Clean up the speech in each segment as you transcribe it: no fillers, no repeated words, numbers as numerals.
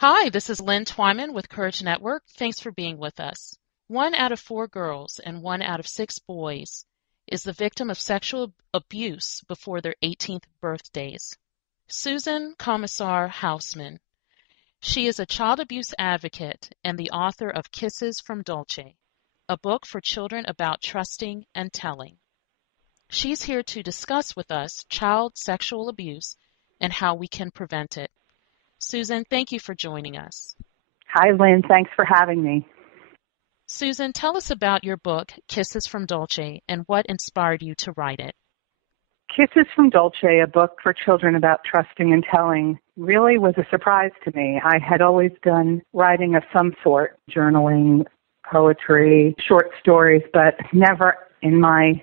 Hi, this is Lynn Twyman with Courage Network. Thanks for being with us. 1 out of 4 girls and 1 out of 6 boys is the victim of sexual abuse before their 18th birthdays. Susan Komisar Hausman. She is a child abuse advocate and the author of Kisses from Dolce, a book for children about trusting and telling. She's here to discuss with us child sexual abuse and how we can prevent it. Susan, thank you for joining us. Hi, Lynn. Thanks for having me. Susan, tell us about your book, Kisses from Dolce, and what inspired you to write it. Kisses from Dolce, a book for children about trusting and telling, really was a surprise to me. I had always done writing of some sort, journaling, poetry, short stories, but never in my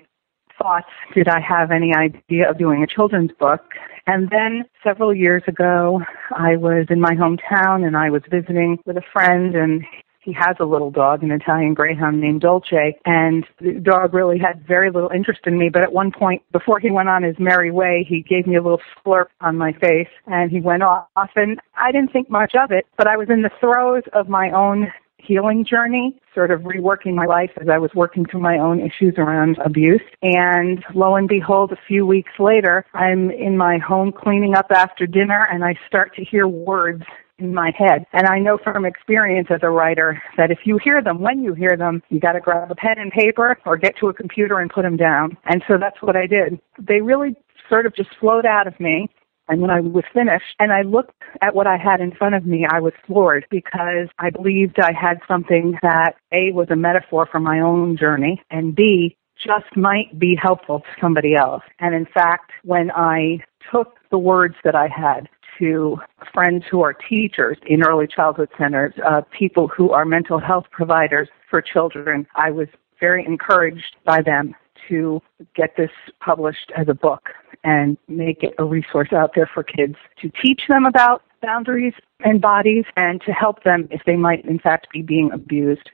thoughts did I have any idea of doing a children's book. And then several years ago, I was in my hometown and I was visiting with a friend, and he has a little dog, an Italian greyhound named Dolce, and the dog really had very little interest in me. But at one point, before he went on his merry way, he gave me a little slurp on my face and he went off. And I didn't think much of it, but I was in the throes of my own healing journey, sort of reworking my life as I was working through my own issues around abuse. And lo and behold, a few weeks later, I'm in my home cleaning up after dinner, and I start to hear words in my head. And I know from experience as a writer that if you hear them, when you hear them, you got to grab a pen and paper or get to a computer and put them down. And so that's what I did. They really sort of just flowed out of me. And when I was finished and I looked at what I had in front of me, I was floored because I believed I had something that A, was a metaphor for my own journey, and B, just might be helpful to somebody else. And in fact, when I took the words that I had to friends who are teachers in early childhood centers, people who are mental health providers for children, I was very encouraged by them to get this published as a book and make it a resource out there for kids to teach them about boundaries and bodies and to help them if they might, in fact, be being abused.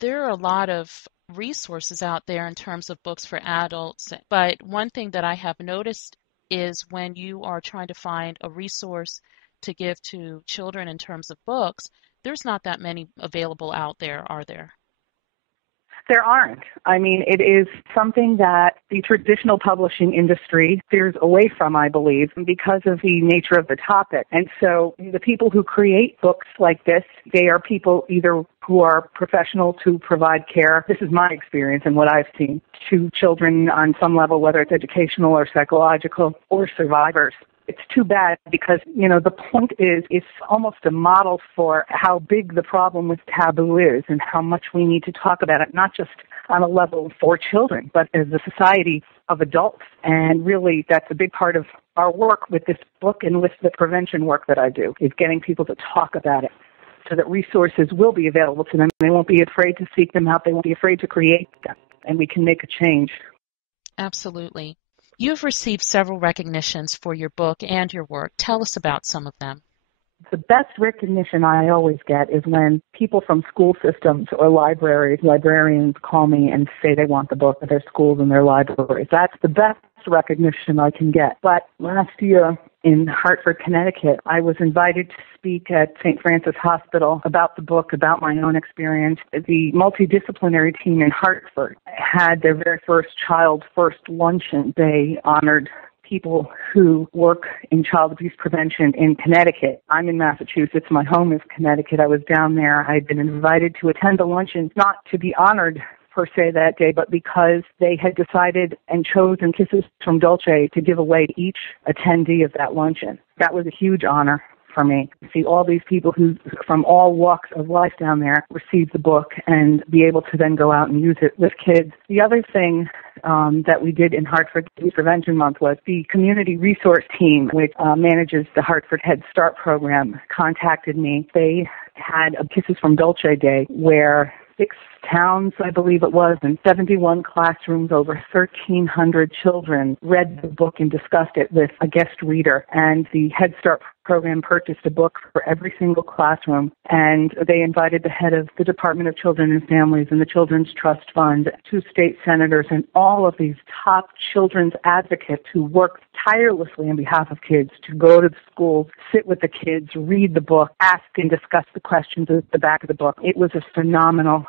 There are a lot of resources out there in terms of books for adults, but one thing that I have noticed is when you are trying to find a resource to give to children in terms of books, there's not that many available out there, are there? There aren't. I mean, it is something that the traditional publishing industry steers away from, I believe, because of the nature of the topic. And so the people who create books like this, they are people either who are professional to provide care. This is my experience and what I've seen to children on some level, whether it's educational or psychological, or survivors. It's too bad because, the point is it's almost a model for how big the problem with taboo is and how much we need to talk about it, not just on a level for children, but as a society of adults. And really, that's a big part of our work with this book and with the prevention work that I do, is getting people to talk about it so that resources will be available to them. They won't be afraid to seek them out. They won't be afraid to create them, and we can make a change. Absolutely. You've received several recognitions for your book and your work. Tell us about some of them. The best recognition I always get is when people from school systems or librarians call me and say they want the book for their schools and their libraries. That's the best recognition I can get. But last year in Hartford, Connecticut, I was invited to speak at St. Francis Hospital about the book, about my own experience. The multidisciplinary team in Hartford had their very first child first luncheon. They honored people who work in child abuse prevention in Connecticut. I'm in Massachusetts. My home is Connecticut. I was down there. I'd been invited to attend the luncheon, not to be honored per se that day, but because they had decided and chosen Kisses from Dolce to give away to each attendee of that luncheon. That was a huge honor for me to see all these people who from all walks of life down there receive the book and be able to then go out and use it with kids. The other thing that we did in Hartford Abuse Prevention Month was the community resource team, which manages the Hartford Head Start program, contacted me. They had a Kisses from Dolce Day where 6 towns, I believe it was, in 71 classrooms, over 1,300 children read the book and discussed it with a guest reader. And the Head Start program purchased a book for every single classroom, and they invited the head of the Department of Children and Families and the Children's Trust Fund, 2 state senators, and all of these top children's advocates who work tirelessly on behalf of kids to go to the schools, sit with the kids, read the book, ask and discuss the questions at the back of the book. It was a phenomenal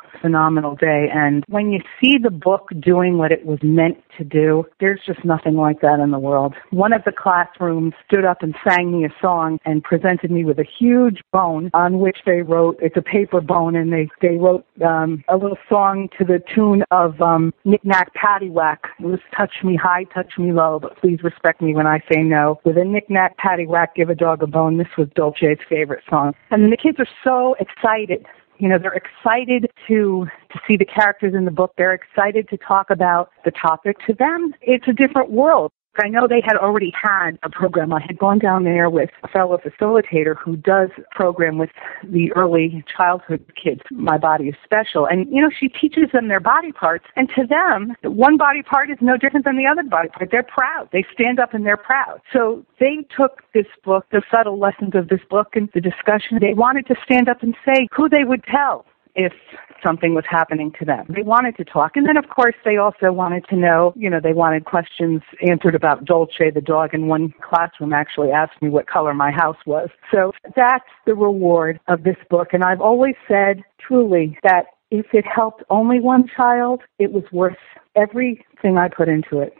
day. And when you see the book doing what it was meant to do, there's just nothing like that in the world. One of the classrooms stood up and sang me a song and presented me with a huge bone on which they wrote, it's a paper bone, and they wrote a little song to the tune of Knick-Knack, Paddywhack. It was touch me high, touch me low, but please respect me when I say no. With a knick-knack, paddywhack, give a dog a bone. This was Dolce's favorite song. And the kids are so excited. You know, they're excited to see the characters in the book. They're excited to talk about the topic. To them, it's a different world. I know they had already had a program. I had gone down there with a fellow facilitator who does a program with the early childhood kids, My Body is Special. And, you know, she teaches them their body parts. And to them, one body part is no different than the other body part. They're proud. They stand up and they're proud. So they took this book, the subtle lessons of this book and the discussion. They wanted to stand up and say who they would tell if something was happening to them. They wanted to talk. And then, of course, they also wanted to know, you know, they wanted questions answered about Dolce, the dog. In one classroom actually asked me what color my house was. So that's the reward of this book. And I've always said, truly, that if it helped only one child, it was worth everything I put into it.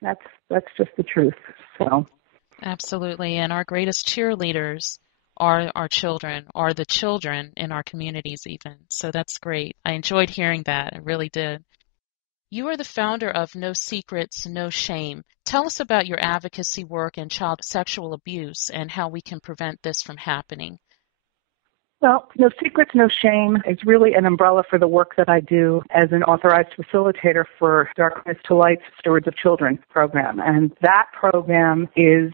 That's just the truth. So absolutely. And our greatest cheerleaders are our children, are the children in our communities even. So that's great. I enjoyed hearing that. I really did. You are the founder of No Secrets, No Shame. Tell us about your advocacy work in child sexual abuse and how we can prevent this from happening. Well, No Secrets, No Shame is really an umbrella for the work that I do as an authorized facilitator for Darkness to Light's Stewards of Children program. And that program is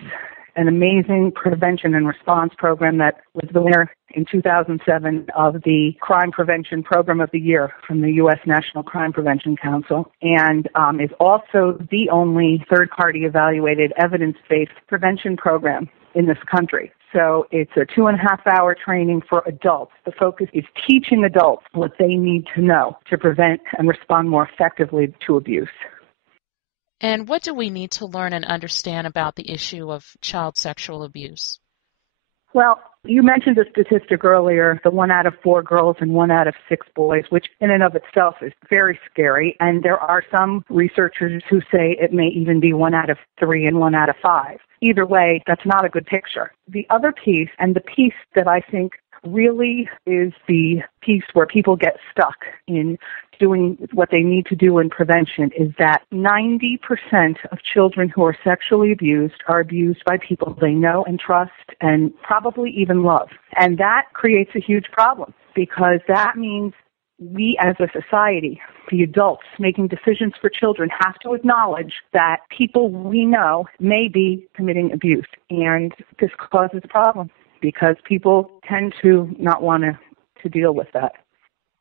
an amazing prevention and response program that was the winner in 2007 of the Crime Prevention Program of the Year from the U.S. National Crime Prevention Council, and is also the only third-party evaluated evidence-based prevention program in this country. So it's a 2.5-hour training for adults. The focus is teaching adults what they need to know to prevent and respond more effectively to abuse. And what do we need to learn and understand about the issue of child sexual abuse? Well, you mentioned a statistic earlier, the 1 out of 4 girls and 1 out of 6 boys, which in and of itself is very scary. And there are some researchers who say it may even be 1 out of 3 and 1 out of 5. Either way, that's not a good picture. The other piece, and the piece that I think really is the piece where people get stuck in doing what they need to do in prevention, is that 90% of children who are sexually abused are abused by people they know and trust and probably even love. And that creates a huge problem, because that means we as a society, the adults making decisions for children, have to acknowledge that people we know may be committing abuse. And this causes a problem because people tend to not want to deal with that.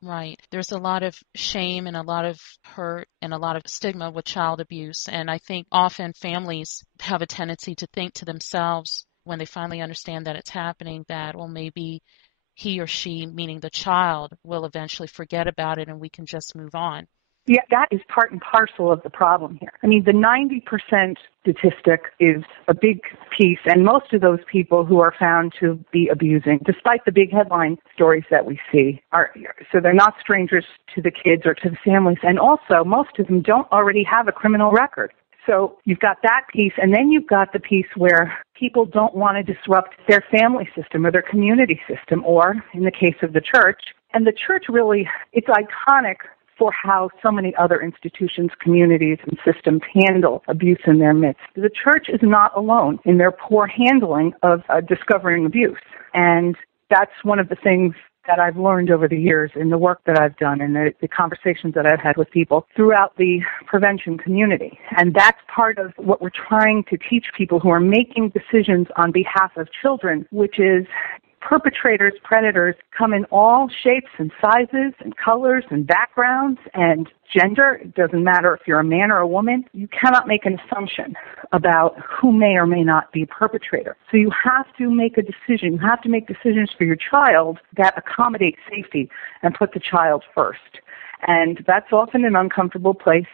Right. There's a lot of shame and a lot of hurt and a lot of stigma with child abuse. And I think often families have a tendency to think to themselves when they finally understand that it's happening that, well, maybe he or she, meaning the child, will eventually forget about it and we can just move on. Yeah, that is part and parcel of the problem here. I mean, the 90% statistic is a big piece, and most of those people who are found to be abusing, despite the big headline stories that we see, so they're not strangers to the kids or to the families, and also most of them don't already have a criminal record. So you've got that piece, and then you've got the piece where people don't want to disrupt their family system or their community system, or in the case of the church. And the church really, it's iconic for how so many other institutions, communities, and systems handle abuse in their midst. The church is not alone in their poor handling of discovering abuse. And that's one of the things that I've learned over the years in the work that I've done and the conversations that I've had with people throughout the prevention community. And that's part of what we're trying to teach people who are making decisions on behalf of children, which is perpetrators, predators come in all shapes and sizes and colors and backgrounds and gender. It doesn't matter if you're a man or a woman. You cannot make an assumption about who may or may not be a perpetrator. So you have to make a decision. You have to make decisions for your child that accommodate safety and put the child first. And that's often an uncomfortable place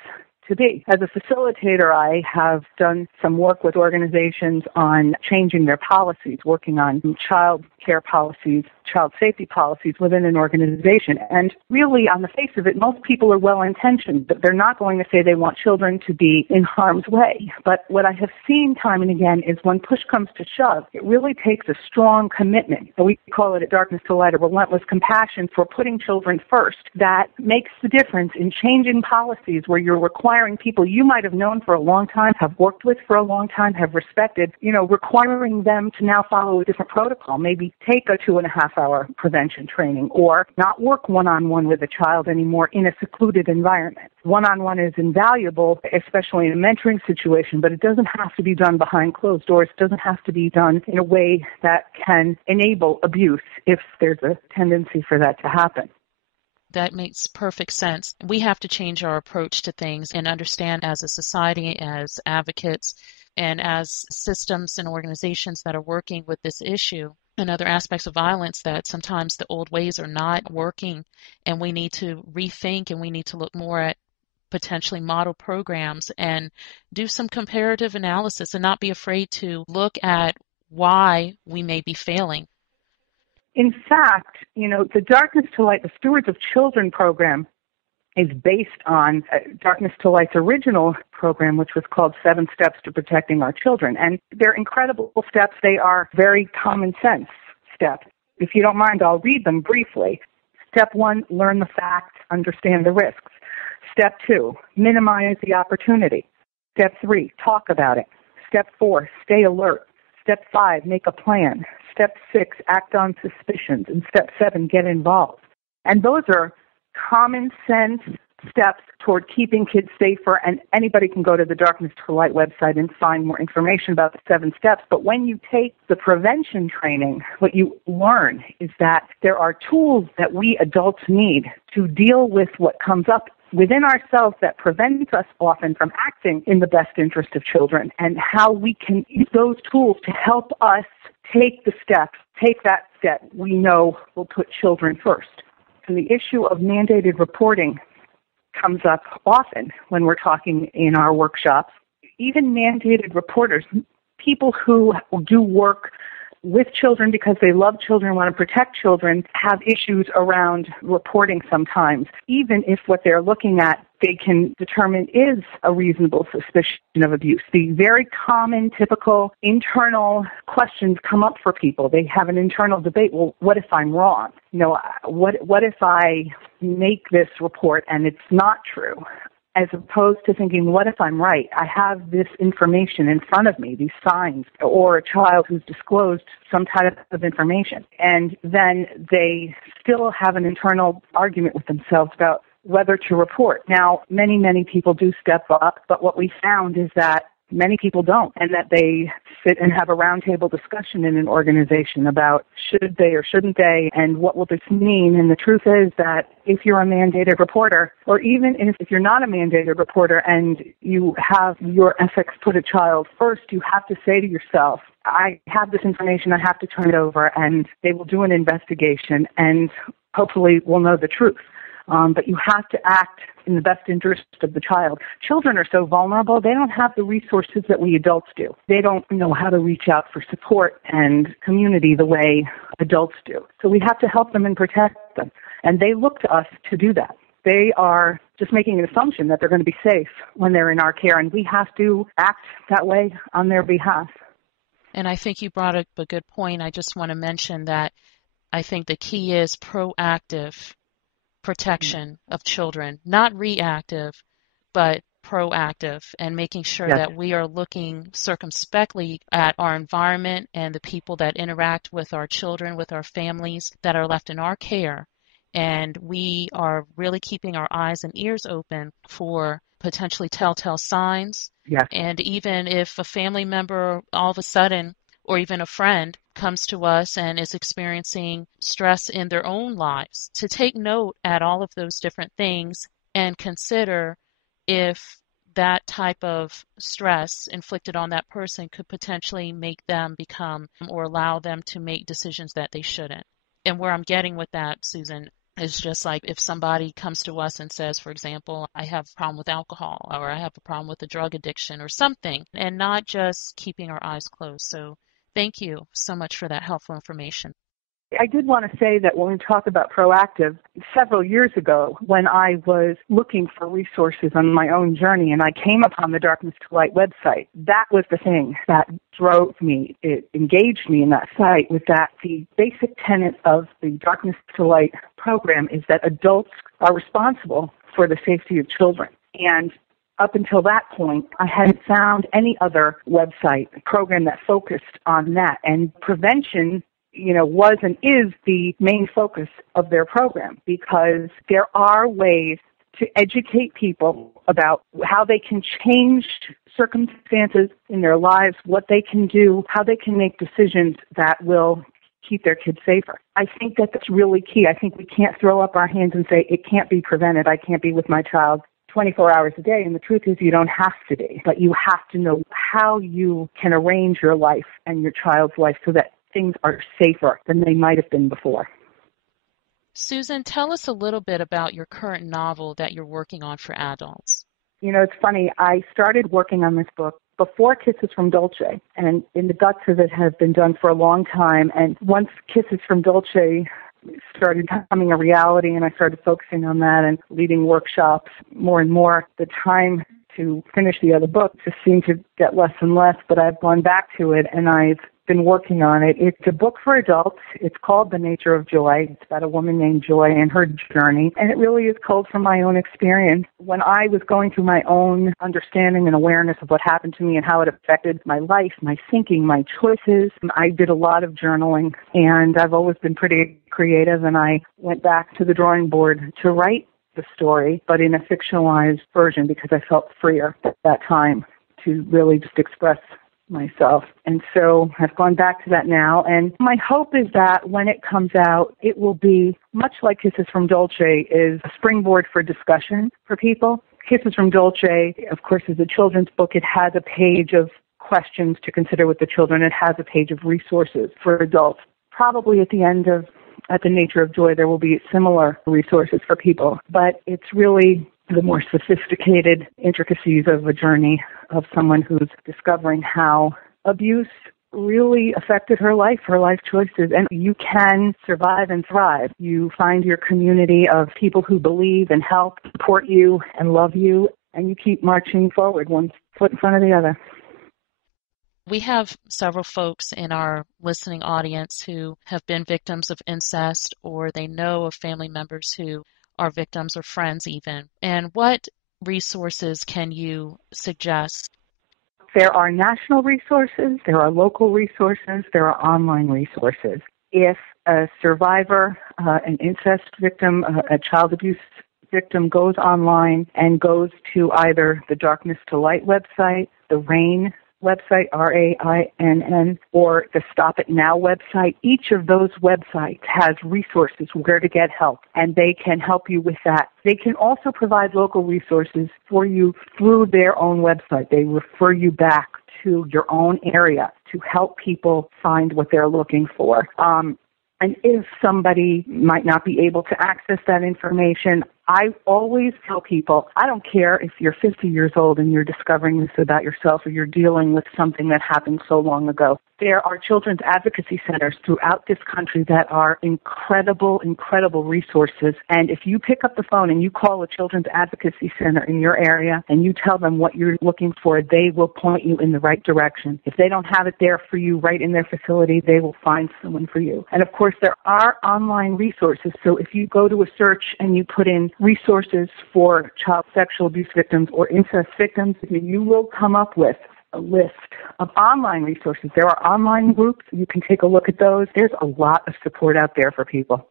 to be. As a facilitator, I have done some work with organizations on changing their policies, working on child care policies, child safety policies within an organization. And really, on the face of it, most people are well-intentioned, but they're not going to say they want children to be in harm's way. But what I have seen time and again is when push comes to shove, it really takes a strong commitment. And we call it at Darkness to Light, a relentless compassion for putting children first that makes the difference in changing policies where you're requiring people you might have known for a long time, have worked with for a long time, have respected, requiring them to now follow a different protocol, maybe take a 2.5-hour prevention training or not work one-on-one with a child anymore in a secluded environment. One-on-one is invaluable, especially in a mentoring situation, but it doesn't have to be done behind closed doors. It doesn't have to be done in a way that can enable abuse if there's a tendency for that to happen. That makes perfect sense. We have to change our approach to things and understand as a society, as advocates, and as systems and organizations that are working with this issue and other aspects of violence that sometimes the old ways are not working, and we need to rethink and we need to look more at potentially model programs and do some comparative analysis and not be afraid to look at why we may be failing. In fact, the Darkness to Light, the Stewards of Children program is based on Darkness to Light's original program, which was called 7 Steps to Protecting Our Children. And they're incredible steps. They are very common sense steps. If you don't mind, I'll read them briefly. Step 1, learn the facts, understand the risks. Step 2, minimize the opportunity. Step 3, talk about it. Step 4, stay alert. Step 5, make a plan. Step 6, act on suspicions. And Step 7, get involved. And those are common sense steps toward keeping kids safer, and anybody can go to the Darkness to Light website and find more information about the 7 steps. But when you take the prevention training, what you learn is that there are tools that we adults need to deal with what comes up within ourselves that prevents us often from acting in the best interest of children, and how we can use those tools to help us take that step we know will put children first. And the issue of mandated reporting comes up often when we're talking in our workshops. Even mandated reporters, people who do work with children because they love children, want to protect children, have issues around reporting sometimes, even if what they're looking at they can determine is a reasonable suspicion of abuse. The very common, typical internal questions come up for people. They have an internal debate. Well, what if I'm wrong? What if I make this report and it's not true? As opposed to thinking, what if I'm right? I have this information in front of me, these signs, or a child who's disclosed some type of information. And then they still have an internal argument with themselves about whether to report. Now, many, many people do step up, but what we found is that many people don't, and that they sit and have a roundtable discussion in an organization about should they or shouldn't they, and what will this mean. And the truth is that if you're a mandated reporter, or even if you're not a mandated reporter and you have your ethics put a child first, you have to say to yourself, I have this information, I have to turn it over, and they will do an investigation, and hopefully we'll know the truth. But you have to act in the best interest of the child. Children are so vulnerable, they don't have the resources that we adults do. They don't know how to reach out for support and community the way adults do. So we have to help them and protect them. And they look to us to do that. They are just making an assumption that they're going to be safe when they're in our care, and we have to act that way on their behalf. And I think you brought up a good point. I just want to mention that I think the key is proactive protection of children, not reactive, but proactive, and making sure that we are looking circumspectly at our environment and the people that interact with our children, with our families that are left in our care. And we are really keeping our eyes and ears open for potentially telltale signs. Yes. And even if a family member all of a sudden or even a friend comes to us and is experiencing stress in their own lives, to take note at all of those different things and consider if that type of stress inflicted on that person could potentially make them become or allow them to make decisions that they shouldn't. And where I'm getting with that, Susan, is just like if somebody comes to us and says, for example, I have a problem with alcohol, or I have a problem with a drug addiction or something, and not just keeping our eyes closed. So thank you so much for that helpful information. I did want to say that when we talk about proactive, several years ago when I was looking for resources on my own journey and I came upon the Darkness to Light website, that was the thing that drove me, it engaged me in that site, with that the basic tenet of the Darkness to Light program is that adults are responsible for the safety of children. And up until that point, I hadn't found any other website program that focused on that. And prevention was and is the main focus of their program, because there are ways to educate people about how they can change circumstances in their lives, what they can do, how they can make decisions that will keep their kids safer. I think that that's really key. I think we can't throw up our hands and say, it can't be prevented. I can't be with my child 24 hours a day. And the truth is you don't have to be, but you have to know how you can arrange your life and your child's life so that things are safer than they might have been before. Susan, tell us a little bit about your current novel that you're working on for adults. It's funny. I started working on this book before Kisses from Dolce, and in the guts of it has been done for a long time. And once Kisses from Dolce started becoming a reality and I started focusing on that and leading workshops more and more, the time to finish the other book just seemed to get less and less, but I've gone back to it and I've been working on it. It's a book for adults. It's called The Nature of Joy. It's about a woman named Joy and her journey. And it really is told from my own experience. When I was going through my own understanding and awareness of what happened to me and how it affected my life, my thinking, my choices, I did a lot of journaling. And I've always been pretty creative. And I went back to the drawing board to write the story, but in a fictionalized version because I felt freer at that time to really just express myself. And so I've gone back to that now. And my hope is that when it comes out, it will be much like Kisses from Dolce is a springboard for discussion for people. Kisses from Dolce, of course, is a children's book. It has a page of questions to consider with the children. It has a page of resources for adults. Probably at the Nature of Joy, there will be similar resources for people. But it's really the more sophisticated intricacies of a journey of someone who's discovering how abuse really affected her life choices. And you can survive and thrive. You find your community of people who believe and help, support you and love you, and you keep marching forward, one foot in front of the other. We have several folks in our listening audience who have been victims of incest, or they know of family members who are victims or friends even. And what resources can you suggest? There are national resources, there are local resources, there are online resources. If a survivor, an incest victim, a child abuse victim goes online and goes to either the Darkness to Light website, the RAINN website, RAINN, or the Stop It Now website, each of those websites has resources where to get help, and they can help you with that. They can also provide local resources for you through their own website. They refer you back to your own area to help people find what they're looking for. And if somebody might not be able to access that information, I always tell people, I don't care if you're 50 years old and you're discovering this about yourself or you're dealing with something that happened so long ago. There are children's advocacy centers throughout this country that are incredible, incredible resources. And if you pick up the phone and you call a children's advocacy center in your area and you tell them what you're looking for, they will point you in the right direction. If they don't have it there for you right in their facility, they will find someone for you. And of course, there are online resources. So if you go to a search and you put in resources for child sexual abuse victims or incest victims, you will come up with a list of online resources. There are online groups. You can take a look at those. There's a lot of support out there for people.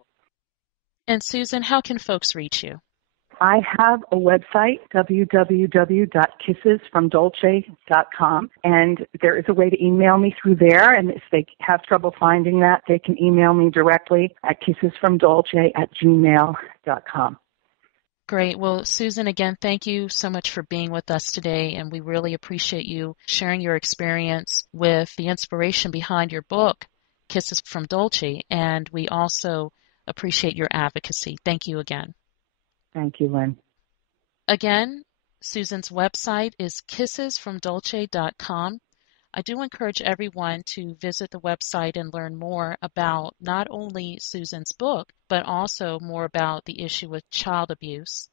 And Susan, how can folks reach you? I have a website, www.kissesfromdolce.com, and there is a way to email me through there, and if they have trouble finding that, they can email me directly at kissesfromdolce@gmail.com. Great. Well, Susan, again, thank you so much for being with us today, and we really appreciate you sharing your experience with the inspiration behind your book, Kisses from Dolce, and we also appreciate your advocacy. Thank you again. Thank you, Lynn. Again, Susan's website is kissesfromdolce.com. I do encourage everyone to visit the website and learn more about not only Susan's book, but also more about the issue with child abuse.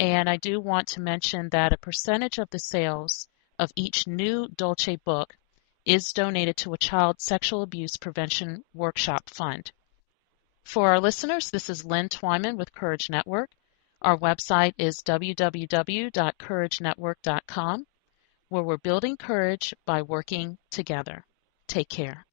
And I do want to mention that a percentage of the sales of each new Dolce book is donated to a child sexual abuse prevention workshop fund. For our listeners, this is Lynn Twyman with Courage Network. Our website is www.couragenetwork.com, where we're building courage by working together. Take care.